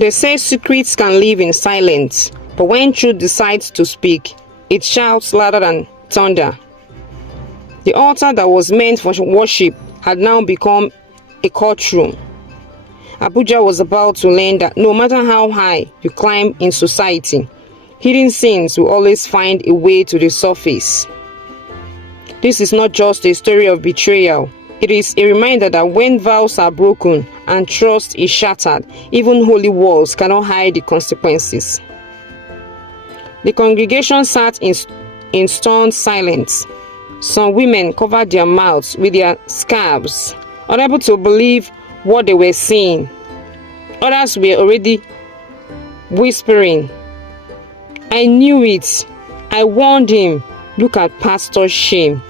They say secrets can live in silence, but when truth decides to speak, it shouts louder than thunder. The altar that was meant for worship had now become a courtroom. Abuja was about to learn that no matter how high you climb in society, hidden sins will always find a way to the surface. This is not just a story of betrayal. It is a reminder that when vows are broken and trust is shattered, even holy walls cannot hide the consequences. The congregation sat in stunned silence. Some women covered their mouths with their scarves, unable to believe what they were seeing. Others were already whispering, "I knew it. I warned him. Look at pastor's shame."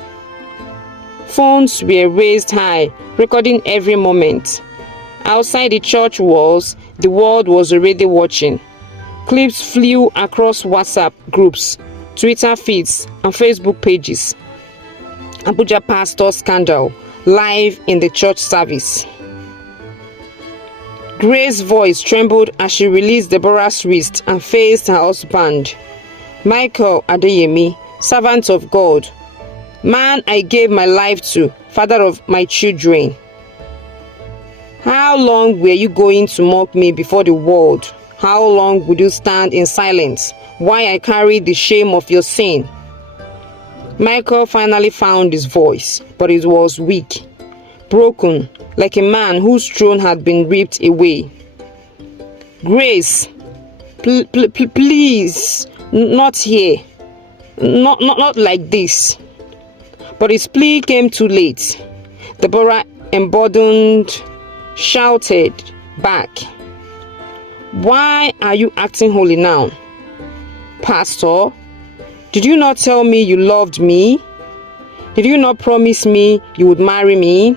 Phones were raised high, recording every moment. Outside the church walls, the world was already watching. Clips flew across WhatsApp groups, Twitter feeds, and Facebook pages. Abuja pastor scandal, live in the church service. Grace's voice trembled as she released Deborah's wrist and faced her husband. Michael Adeyemi, servant of God, man I gave my life to, father of my children. How long were you going to mock me before the world? How long would you stand in silence while I carried the shame of your sin? Michael finally found his voice, but it was weak, broken, like a man whose throne had been ripped away. Grace, please, not here, not like this. But his plea came too late. Deborah, emboldened, shouted back, "Why are you acting holy now? Pastor, did you not tell me you loved me? Did you not promise me you would marry me?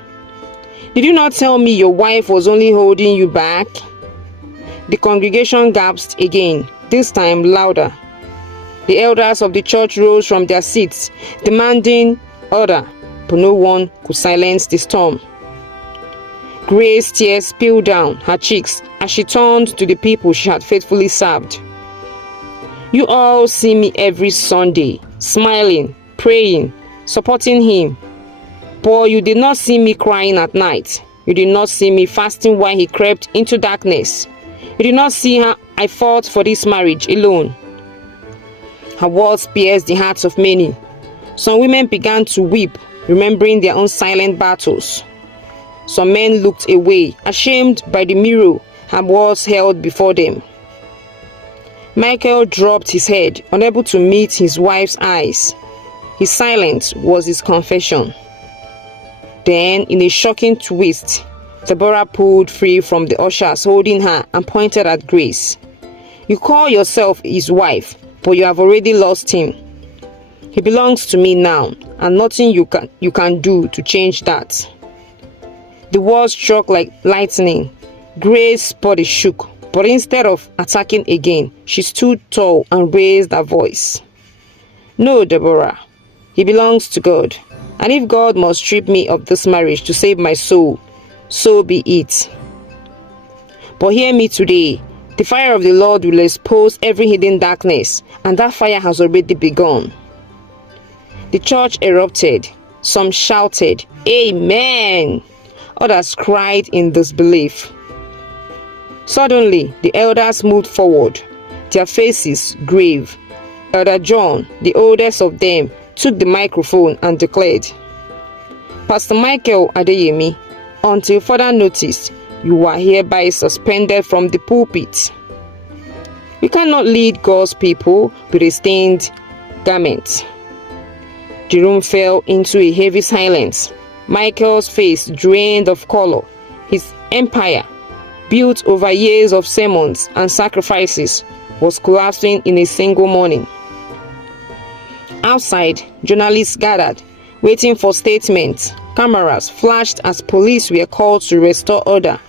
Did you not tell me your wife was only holding you back?" The congregation gasped again, this time louder. The elders of the church rose from their seats, demanding order, but no one could silence the storm. Grace's tears spilled down her cheeks as she turned to the people she had faithfully served. "You all see me every Sunday, smiling, praying, supporting him. But you did not see me crying at night. You did not see me fasting while he crept into darkness. You did not see how I fought for this marriage alone." Her words pierced the hearts of many. Some women began to weep, remembering their own silent battles. Some men looked away, ashamed by the mirror her words held before them. Michael dropped his head, unable to meet his wife's eyes. His silence was his confession. Then, in a shocking twist, Deborah pulled free from the ushers holding her and pointed at Grace. "You call yourself his wife, but you have already lost him. He belongs to me now, and nothing you can do to change that." The words struck like lightning. Grace's body shook, but instead of attacking again, she stood tall and raised her voice. "No, Deborah, he belongs to God, and if God must strip me of this marriage to save my soul, so be it. But hear me today. The fire of the Lord will expose every hidden darkness, and that fire has already begun." The church erupted. Some shouted, "Amen." Others cried in disbelief. Suddenly, the elders moved forward, their faces grave. Elder John, the oldest of them, took the microphone and declared, "Pastor Michael Adeyemi, until further notice, you are hereby suspended from the pulpit. You cannot lead God's people with a stained garment." The room fell into a heavy silence. Michael's face drained of color. His empire, built over years of sermons and sacrifices, was collapsing in a single morning. Outside, journalists gathered, waiting for statements. Cameras flashed as police were called to restore order.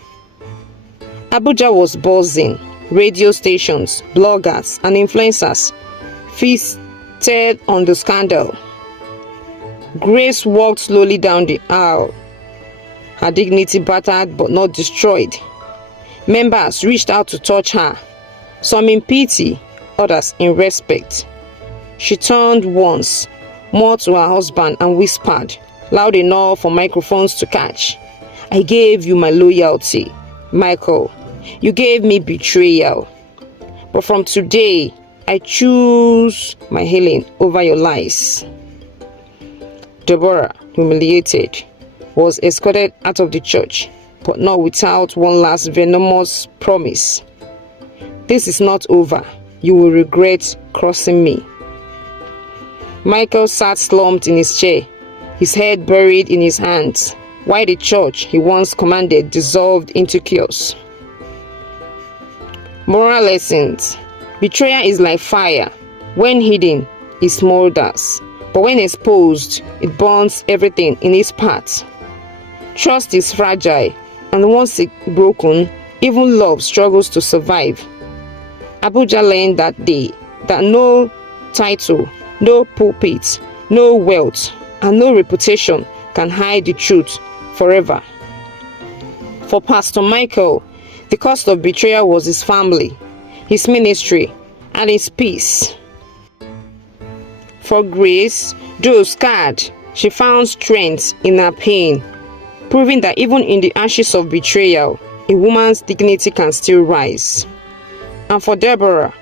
Abuja was buzzing. Radio stations, bloggers, and influencers feasted on the scandal. Grace walked slowly down the aisle, her dignity battered but not destroyed. Members reached out to touch her, some in pity, others in respect. She turned once more to her husband and whispered, loud enough for microphones to catch, "I gave you my loyalty, Michael. You gave me betrayal. But from today, I choose my healing over your lies." Deborah, humiliated, was escorted out of the church, but not without one last venomous promise. "This is not over. You will regret crossing me." Michael sat slumped in his chair, his head buried in his hands, while the church he once commanded dissolved into chaos. Moral lessons. Betrayal is like fire. When hidden, it smolders, but when exposed, it burns everything in its path. Trust is fragile, and once it's broken, even love struggles to survive. Abuja learned that day that no title, no pulpit, no wealth, and no reputation can hide the truth forever. For Pastor Michael, the cost of betrayal was his family, his ministry, and his peace. For Grace, though scarred, she found strength in her pain, proving that even in the ashes of betrayal, a woman's dignity can still rise. And for Deborah,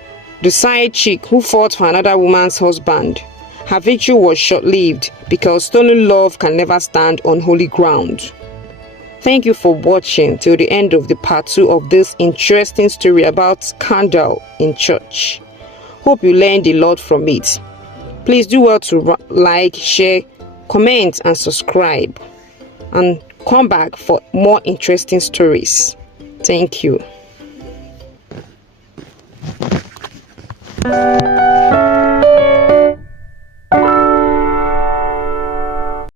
the side chick who fought for another woman's husband, her victory was short-lived because stolen love can never stand on holy ground. Thank you for watching till the end of the part 2 of this interesting story about scandal in church. Hope you learned a lot from it. Please do well to like, share, comment, and subscribe. And come back for more interesting stories. Thank you.